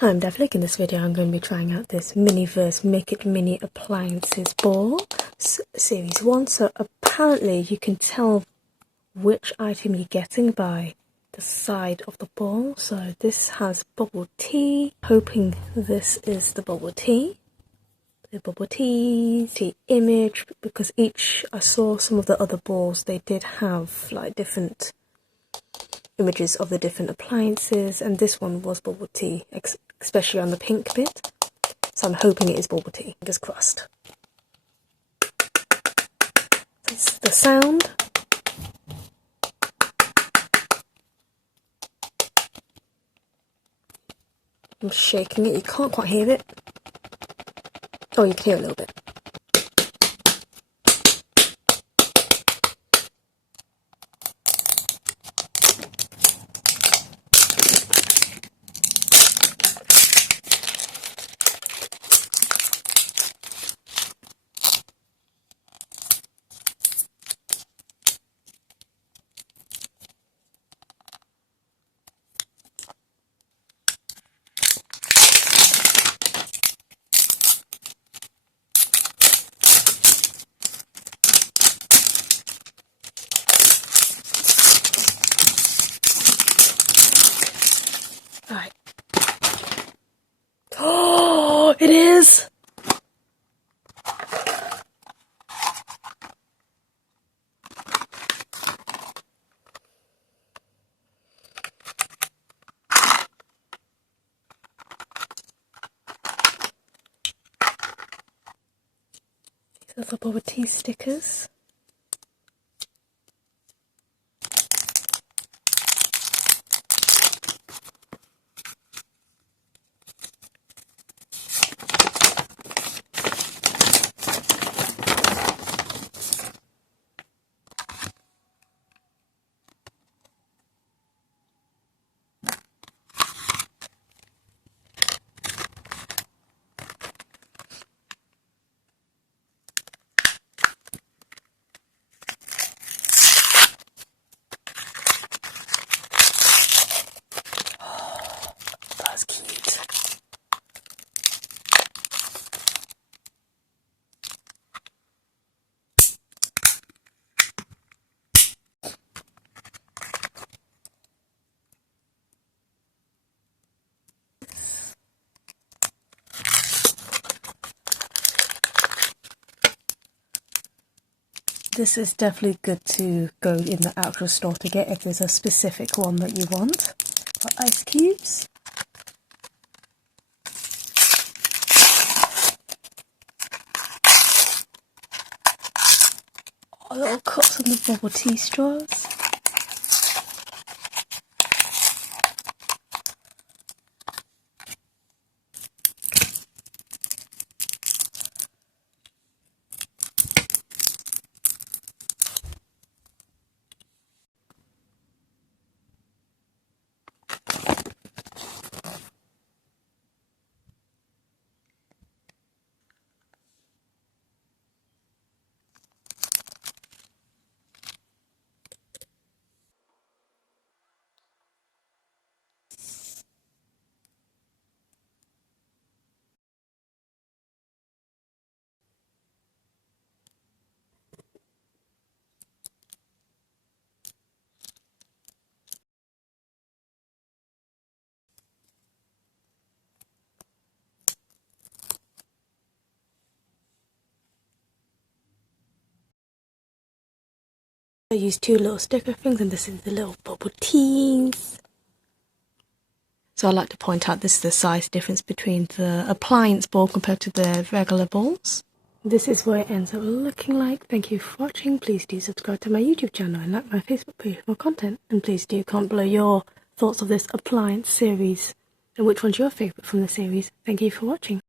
Hi, I'm Deathlake. In this video I'm going to be trying out this MiniVerse Make It Mini Appliances ball, series 1. So apparently you can tell which item you're getting by the side of the ball. So this has bubble tea, hoping this is the bubble tea. The bubble tea image, because I saw some of the other balls, they did have like different images of the different appliances, and this one was bubble tea, especially on the pink bit. So I'm hoping it is bubble tea. Fingers crossed. That's the sound. I'm shaking it. You can't quite hear it. Oh, you can hear a little bit. Alright. Oh, it is! These are the bubble tea stickers. That's cute. This is definitely good to go in the actual store to get if there's a specific one that you want. Got ice cubes. Little cups on the bubble tea straws. I used two little sticker things, and this is the little bubble teas. So I'd like to point out this is the size difference between the appliance ball compared to the regular balls. This is what it ends up looking like. Thank you for watching. Please do subscribe to my YouTube channel and like my Facebook page for more content. And please do comment below your thoughts of this appliance series and which one's your favourite from the series. Thank you for watching.